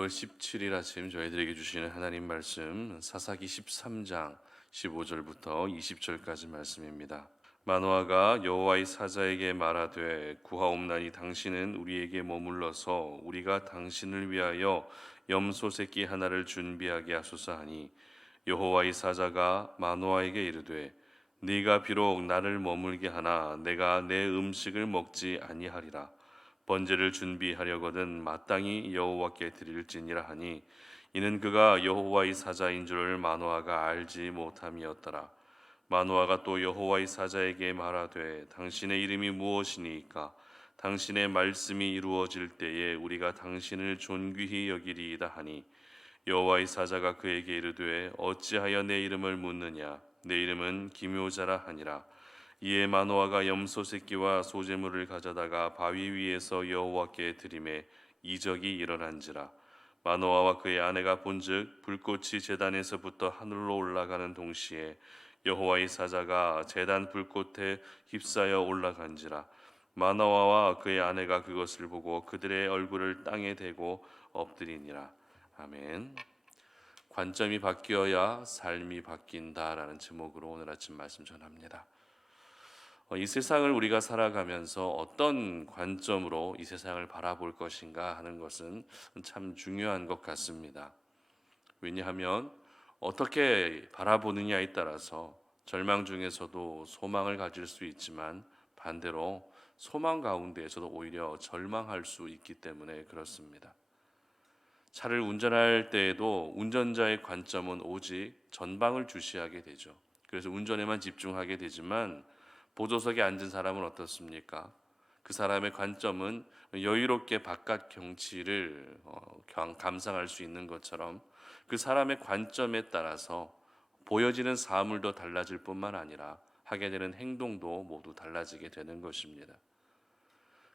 2월 17일 아침 저희들에게 주시는 하나님 말씀 사사기 13장 15절부터 20절까지 말씀입니다. 마노아가 여호와의 사자에게 말하되 구하옵나니 당신은 우리에게 머물러서 우리가 당신을 위하여 염소 새끼 하나를 준비하게 하소서 하니 여호와의 사자가 마노아에게 이르되 네가 비록 나를 머물게 하나 내가 내 음식을 먹지 아니하리라. 번제를 준비하려거든 마땅히 여호와께 드릴지니라 하니 이는 그가 여호와의 사자인 줄을 마노아가 알지 못함이었더라. 마노아가 또 여호와의 사자에게 말하되 당신의 이름이 무엇이니까 당신의 말씀이 이루어질 때에 우리가 당신을 존귀히 여기리이다 하니 여호와의 사자가 그에게 이르되 어찌하여 내 이름을 묻느냐 내 이름은 기묘자라 하니라. 이에 마노아가 염소 새끼와 소제물을 가져다가 바위 위에서 여호와께 드리매 이적이 일어난지라. 마노아와 그의 아내가 본즉 불꽃이 제단에서부터 하늘로 올라가는 동시에 여호와의 사자가 제단 불꽃에 휩싸여 올라간지라. 마노아와 그의 아내가 그것을 보고 그들의 얼굴을 땅에 대고 엎드리니라. 아멘. 관점이 바뀌어야 삶이 바뀐다라는 제목으로 오늘 아침 말씀 전합니다. 이 세상을 우리가 살아가면서 어떤 관점으로 이 세상을 바라볼 것인가 하는 것은 참 중요한 것 같습니다. 왜냐하면 어떻게 바라보느냐에 따라서 절망 중에서도 소망을 가질 수 있지만 반대로 소망 가운데에서도 오히려 절망할 수 있기 때문에 그렇습니다. 차를 운전할 때에도 운전자의 관점은 오직 전방을 주시하게 되죠. 그래서 운전에만 집중하게 되지만 보조석에 앉은 사람은 어떻습니까? 그 사람의 관점은 여유롭게 바깥 경치를 감상할 수 있는 것처럼 그 사람의 관점에 따라서 보여지는 사물도 달라질 뿐만 아니라 하게 되는 행동도 모두 달라지게 되는 것입니다.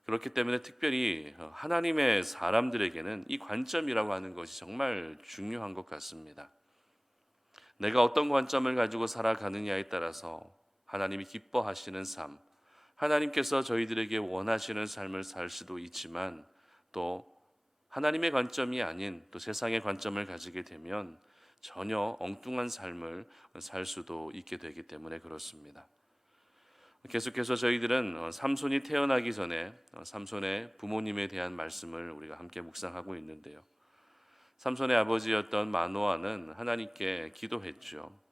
그렇기 때문에 특별히 하나님의 사람들에게는 이 관점이라고 하는 것이 정말 중요한 것 같습니다. 내가 어떤 관점을 가지고 살아가느냐에 따라서 하나님이 기뻐하시는 삶, 하나님께서 저희들에게 원하시는 삶을 살 수도 있지만 또 하나님의 관점이 아닌 또 세상의 관점을 가지게 되면 전혀 엉뚱한 삶을 살 수도 있게 되기 때문에 그렇습니다. 계속해서 저희들은 삼손이 태어나기 전에 삼손의 부모님에 대한 말씀을 우리가 함께 묵상하고 있는데요. 삼손의 아버지였던 마노아는 하나님께 기도했죠.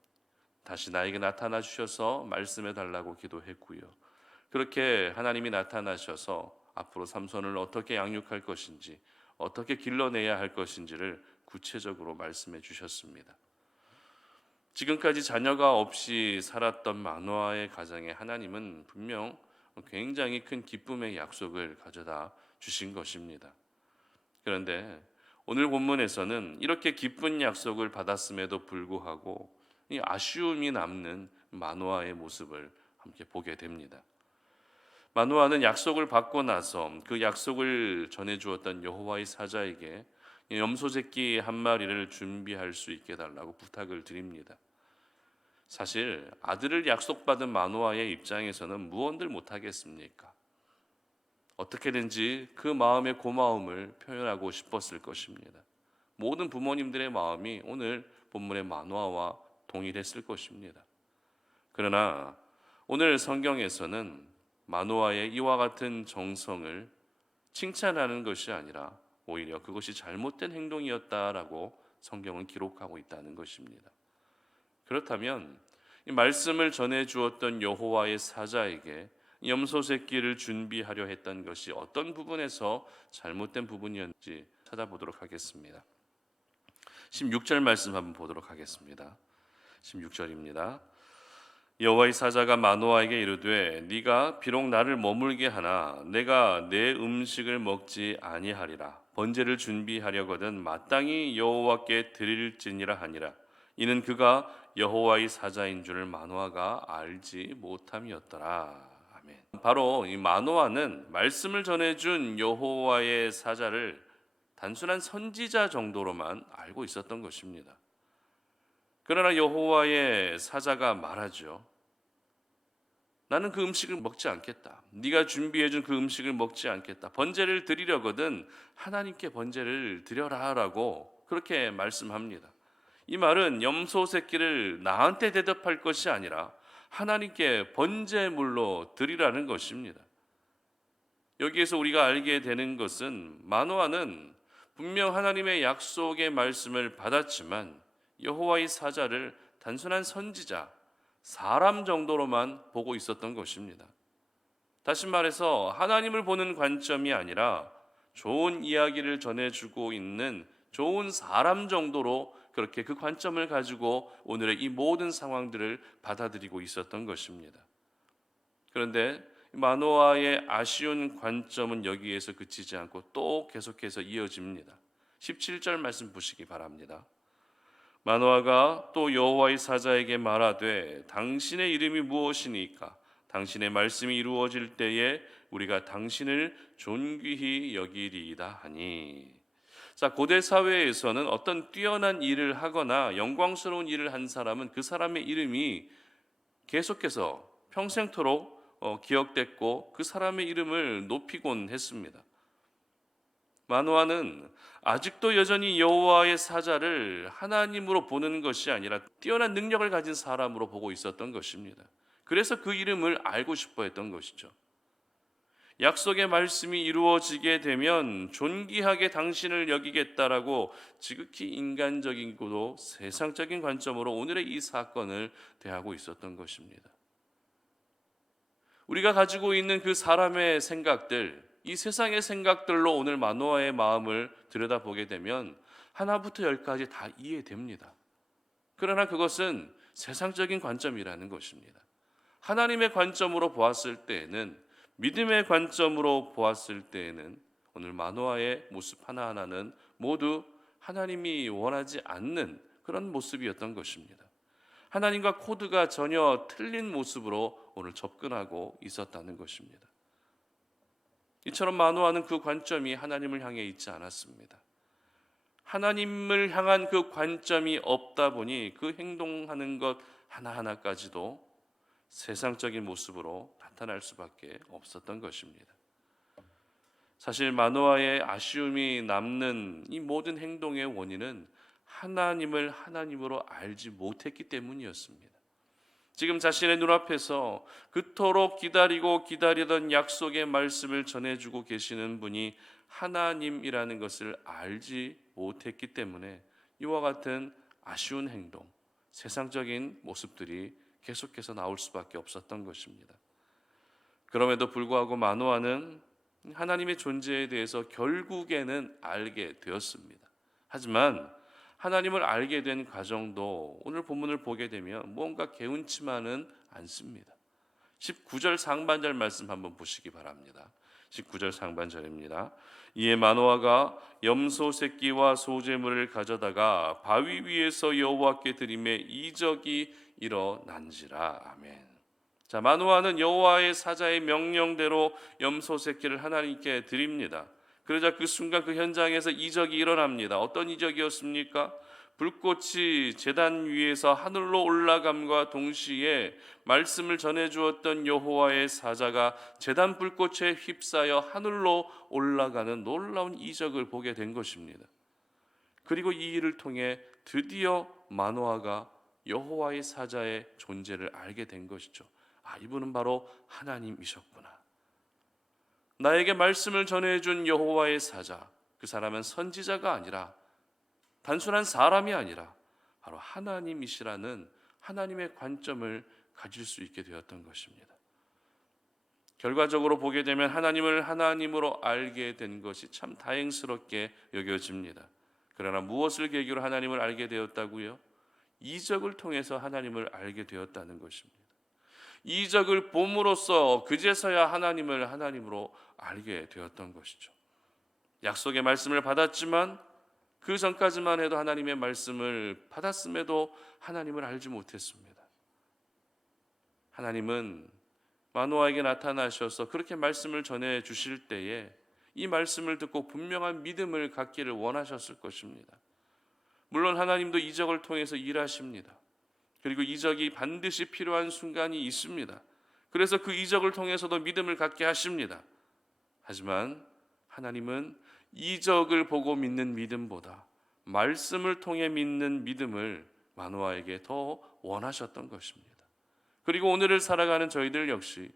다시 나에게 나타나 주셔서 말씀해 달라고 기도했고요. 그렇게 하나님이 나타나셔서 앞으로 삼손을 어떻게 양육할 것인지, 어떻게 길러내야 할 것인지를 구체적으로 말씀해 주셨습니다. 지금까지 자녀가 없이 살았던 마노아의 가정에 하나님은 분명 굉장히 큰 기쁨의 약속을 가져다 주신 것입니다. 그런데 오늘 본문에서는 이렇게 기쁜 약속을 받았음에도 불구하고 이 아쉬움이 남는 마노아의 모습을 함께 보게 됩니다. 마노아는 약속을 받고 나서 그 약속을 전해 주었던 여호와의 사자에게 염소 새끼 한 마리를 준비할 수 있게 달라고 부탁을 드립니다. 사실 아들을 약속받은 마노아의 입장에서는 무언들 못하겠습니까? 어떻게든지 그 마음의 고마움을 표현하고 싶었을 것입니다. 모든 부모님들의 마음이 오늘 본문의 마노아와 동일했을 것입니다. 그러나 오늘 성경에서는 마노아의 이와 같은 정성을 칭찬하는 것이 아니라 오히려 그것이 잘못된 행동이었다라고 성경은 기록하고 있다는 것입니다. 그렇다면 이 말씀을 전해 주었던 여호와의 사자에게 염소 새끼를 준비하려 했던 것이 어떤 부분에서 잘못된 부분이었는지 찾아보도록 하겠습니다. 16절 말씀 한번 보도록 하겠습니다. 16절입니다. 여호와의 사자가 마노아에게 이르되 네가 비록 나를 머물게 하나 내가 내 음식을 먹지 아니하리라. 번제를 준비하려거든 마땅히 여호와께 드릴지니라 하니라. 이는 그가 여호와의 사자인 줄을 마노아가 알지 못함이었더라. 아멘. 바로 이 마노아는 말씀을 전해준 여호와의 사자를 단순한 선지자 정도로만 알고 있었던 것입니다. 그러나 여호와의 사자가 말하죠. 나는 그 음식을 먹지 않겠다. 네가 준비해 준 그 음식을 먹지 않겠다. 번제를 드리려거든 하나님께 번제를 드려라라고 그렇게 말씀합니다. 이 말은 염소 새끼를 나한테 대접할 것이 아니라 하나님께 번제물로 드리라는 것입니다. 여기에서 우리가 알게 되는 것은 마노아는 분명 하나님의 약속의 말씀을 받았지만 여호와의 사자를 단순한 선지자, 사람 정도로만 보고 있었던 것입니다. 다시 말해서 하나님을 보는 관점이 아니라 좋은 이야기를 전해주고 있는 좋은 사람 정도로 그렇게 그 관점을 가지고 오늘의 이 모든 상황들을 받아들이고 있었던 것입니다. 그런데 마노아의 아쉬운 관점은 여기에서 그치지 않고 또 계속해서 이어집니다. 17절 말씀 보시기 바랍니다. 마노아가 또 여호와의 사자에게 말하되 당신의 이름이 무엇이니까 당신의 말씀이 이루어질 때에 우리가 당신을 존귀히 여기리이다 하니. 자, 고대 사회에서는 어떤 뛰어난 일을 하거나 영광스러운 일을 한 사람은 그 사람의 이름이 계속해서 평생토록 기억됐고 그 사람의 이름을 높이곤 했습니다. 마노아는 아직도 여전히 여호와의 사자를 하나님으로 보는 것이 아니라 뛰어난 능력을 가진 사람으로 보고 있었던 것입니다. 그래서 그 이름을 알고 싶어 했던 것이죠. 약속의 말씀이 이루어지게 되면 존귀하게 당신을 여기겠다라고 지극히 인간적이고도 세상적인 관점으로 오늘의 이 사건을 대하고 있었던 것입니다. 우리가 가지고 있는 그 사람의 생각들, 이 세상의 생각들로 오늘 마노아의 마음을 들여다보게 되면 하나부터 열까지 다 이해됩니다. 그러나 그것은 세상적인 관점이라는 것입니다. 하나님의 관점으로 보았을 때에는, 믿음의 관점으로 보았을 때에는 오늘 마노아의 모습 하나하나는 모두 하나님이 원하지 않는 그런 모습이었던 것입니다. 하나님과 코드가 전혀 틀린 모습으로 오늘 접근하고 있었다는 것입니다. 이처럼 마노아는 그 관점이 하나님을 향해 있지 않았습니다. 하나님을 향한 그 관점이 없다 보니 그 행동하는 것 하나하나까지도 세상적인 모습으로 나타날 수밖에 없었던 것입니다. 사실 마노아의 아쉬움이 남는 이 모든 행동의 원인은 하나님을 하나님으로 알지 못했기 때문이었습니다. 지금 자신의 눈앞에서 그토록 기다리고 기다리던 약속의 말씀을 전해주고 계시는 분이 하나님이라는 것을 알지 못했기 때문에 이와 같은 아쉬운 행동, 세상적인 모습들이 계속해서 나올 수밖에 없었던 것입니다. 그럼에도 불구하고 마노아는 하나님의 존재에 대해서 결국에는 알게 되었습니다. 하지만 하나님을 알게 된 과정도 오늘 본문을 보게 되면 뭔가 개운치만은 않습니다. 19절 상반절 말씀 한번 보시기 바랍니다. 19절 상반절입니다. 이에 마노아가 염소 새끼와 소제물을 가져다가 바위 위에서 여호와께 드리매 이적이 일어난지라. 아멘. 자, 마노아는 여호와의 사자의 명령대로 염소 새끼를 하나님께 드립니다. 그러자 그 순간 그 현장에서 이적이 일어납니다. 어떤 이적이었습니까? 불꽃이 제단 위에서 하늘로 올라감과 동시에 말씀을 전해 주었던 여호와의 사자가 제단 불꽃에 휩싸여 하늘로 올라가는 놀라운 이적을 보게 된 것입니다. 그리고 이 일을 통해 드디어 마노아가 여호와의 사자의 존재를 알게 된 것이죠. 아, 이분은 바로 하나님이셨구나. 나에게 말씀을 전해준 여호와의 사자, 그 사람은 선지자가 아니라 단순한 사람이 아니라 바로 하나님이시라는 하나님의 관점을 가질 수 있게 되었던 것입니다. 결과적으로 보게 되면 하나님을 하나님으로 알게 된 것이 참 다행스럽게 여겨집니다. 그러나 무엇을 계기로 하나님을 알게 되었다고요? 이적을 통해서 하나님을 알게 되었다는 것입니다. 이적을 봄으로써 그제서야 하나님을 하나님으로 알게 되었던 것이죠. 약속의 말씀을 받았지만 그 전까지만 해도 하나님의 말씀을 받았음에도 하나님을 알지 못했습니다. 하나님은 마노아에게 나타나셔서 그렇게 말씀을 전해 주실 때에 이 말씀을 듣고 분명한 믿음을 갖기를 원하셨을 것입니다. 물론 하나님도 이적을 통해서 일하십니다. 그리고 이적이 반드시 필요한 순간이 있습니다. 그래서 그 이적을 통해서도 믿음을 갖게 하십니다. 하지만 하나님은 이적을 보고 믿는 믿음보다 말씀을 통해 믿는 믿음을 마노아에게 더 원하셨던 것입니다. 그리고 오늘을 살아가는 저희들 역시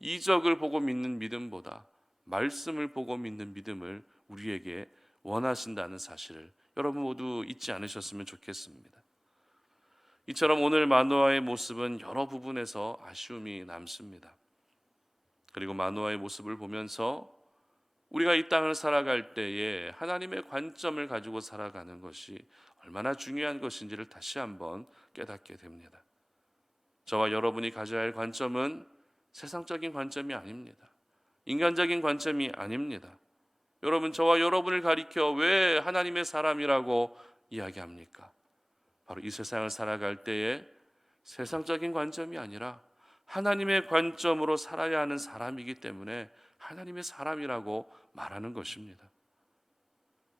이적을 보고 믿는 믿음보다 말씀을 보고 믿는 믿음을 우리에게 원하신다는 사실을 여러분 모두 잊지 않으셨으면 좋겠습니다. 이처럼 오늘 마노아의 모습은 여러 부분에서 아쉬움이 남습니다. 그리고 마노아의 모습을 보면서 우리가 이 땅을 살아갈 때에 하나님의 관점을 가지고 살아가는 것이 얼마나 중요한 것인지를 다시 한번 깨닫게 됩니다. 저와 여러분이 가져야 할 관점은 세상적인 관점이 아닙니다. 인간적인 관점이 아닙니다. 여러분, 저와 여러분을 가리켜 왜 하나님의 사람이라고 이야기합니까? 바로 이 세상을 살아갈 때에 세상적인 관점이 아니라 하나님의 관점으로 살아야 하는 사람이기 때문에 하나님의 사람이라고 말하는 것입니다.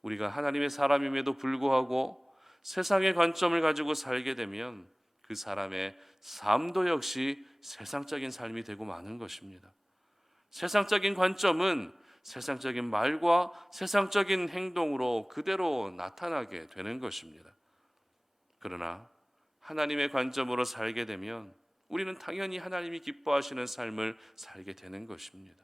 우리가 하나님의 사람임에도 불구하고 세상의 관점을 가지고 살게 되면 그 사람의 삶도 역시 세상적인 삶이 되고 마는 것입니다. 세상적인 관점은 세상적인 말과 세상적인 행동으로 그대로 나타나게 되는 것입니다. 그러나 하나님의 관점으로 살게 되면 우리는 당연히 하나님이 기뻐하시는 삶을 살게 되는 것입니다.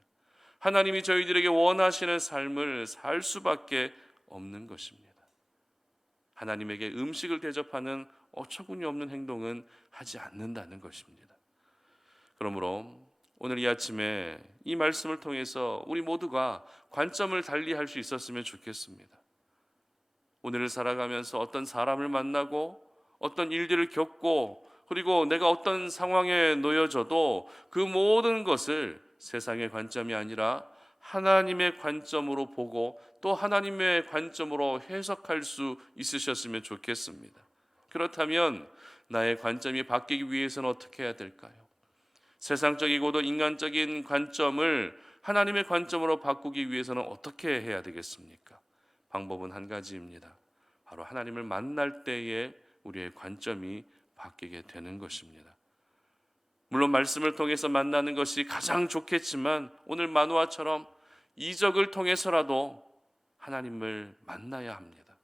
하나님이 저희들에게 원하시는 삶을 살 수밖에 없는 것입니다. 하나님에게 음식을 대접하는 어처구니 없는 행동은 하지 않는다는 것입니다. 그러므로 오늘 이 아침에 이 말씀을 통해서 우리 모두가 관점을 달리할 수 있었으면 좋겠습니다. 오늘을 살아가면서 어떤 사람을 만나고 어떤 일들을 겪고 그리고 내가 어떤 상황에 놓여져도 그 모든 것을 세상의 관점이 아니라 하나님의 관점으로 보고 또 하나님의 관점으로 해석할 수 있으셨으면 좋겠습니다. 그렇다면 나의 관점이 바뀌기 위해서는 어떻게 해야 될까요? 세상적이고도 인간적인 관점을 하나님의 관점으로 바꾸기 위해서는 어떻게 해야 되겠습니까? 방법은 한 가지입니다. 바로 하나님을 만날 때에 우리의 관점이 바뀌게 되는 것입니다. 물론 말씀을 통해서 만나는 것이 가장 좋겠지만 오늘 마노아처럼 이적을 통해서라도 하나님을 만나야 합니다.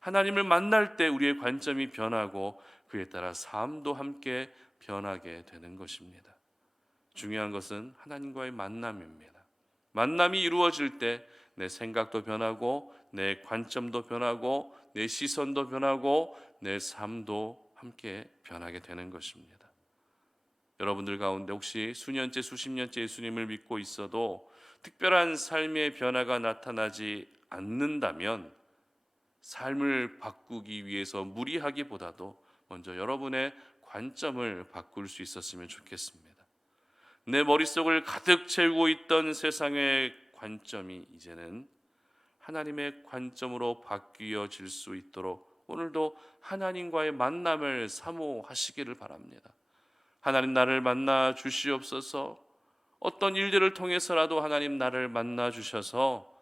하나님을 만날 때 우리의 관점이 변하고 그에 따라 삶도 함께 변하게 되는 것입니다. 중요한 것은 하나님과의 만남입니다. 만남이 이루어질 때 내 생각도 변하고 내 관점도 변하고 내 시선도 변하고 내 삶도 함께 변하게 되는 것입니다. 여러분들 가운데 혹시 수년째 수십 년째 예수님을 믿고 있어도 특별한 삶의 변화가 나타나지 않는다면 삶을 바꾸기 위해서 무리하기보다도 먼저 여러분의 관점을 바꿀 수 있었으면 좋겠습니다. 내 머릿속을 가득 채우고 있던 세상의 관점이 이제는 하나님의 관점으로 바뀌어질 수 있도록 오늘도 하나님과의 만남을 사모하시기를 바랍니다. 하나님 나를 만나 주시옵소서. 어떤 일들을 통해서라도 하나님 나를 만나 주셔서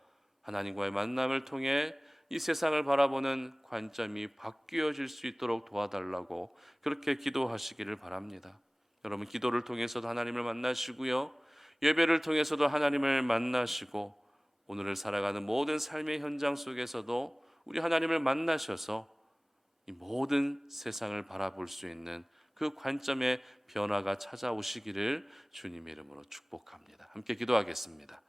하나님과의 만남을 통해 이 세상을 바라보는 관점이 바뀌어질 수 있도록 도와달라고 그렇게 기도하시기를 바랍니다. 여러분 기도를 통해서도 하나님을 만나시고요, 예배를 통해서도 하나님을 만나시고 오늘을 살아가는 모든 삶의 현장 속에서도 우리 하나님을 만나셔서 이 모든 세상을 바라볼 수 있는 그 관점의 변화가 찾아오시기를 주님의 이름으로 축복합니다. 함께 기도하겠습니다.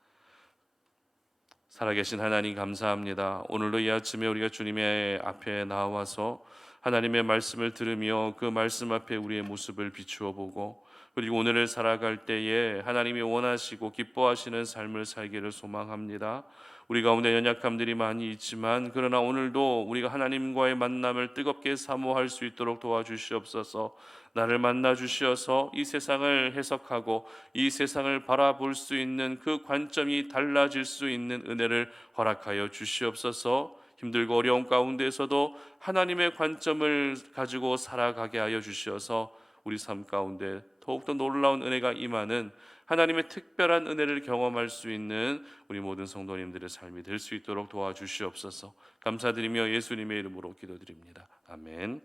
살아계신 하나님 감사합니다. 오늘도 이 아침에 우리가 주님의 앞에 나와서 하나님의 말씀을 들으며 그 말씀 앞에 우리의 모습을 비추어 보고 그리고 오늘을 살아갈 때에 하나님이 원하시고 기뻐하시는 삶을 살기를 소망합니다. 우리 가운데 연약함들이 많이 있지만 그러나 오늘도 우리가 하나님과의 만남을 뜨겁게 사모할 수 있도록 도와주시옵소서. 나를 만나 주시어서 이 세상을 해석하고 이 세상을 바라볼 수 있는 그 관점이 달라질 수 있는 은혜를 허락하여 주시옵소서. 힘들고 어려운 가운데에서도 하나님의 관점을 가지고 살아가게 하여 주시어서 우리 삶 가운데 더욱더 놀라운 은혜가 임하는 하나님의 특별한 은혜를 경험할 수 있는 우리 모든 성도님들의 삶이 될 수 있도록 도와주시옵소서. 감사드리며 예수님의 이름으로 기도드립니다. 아멘.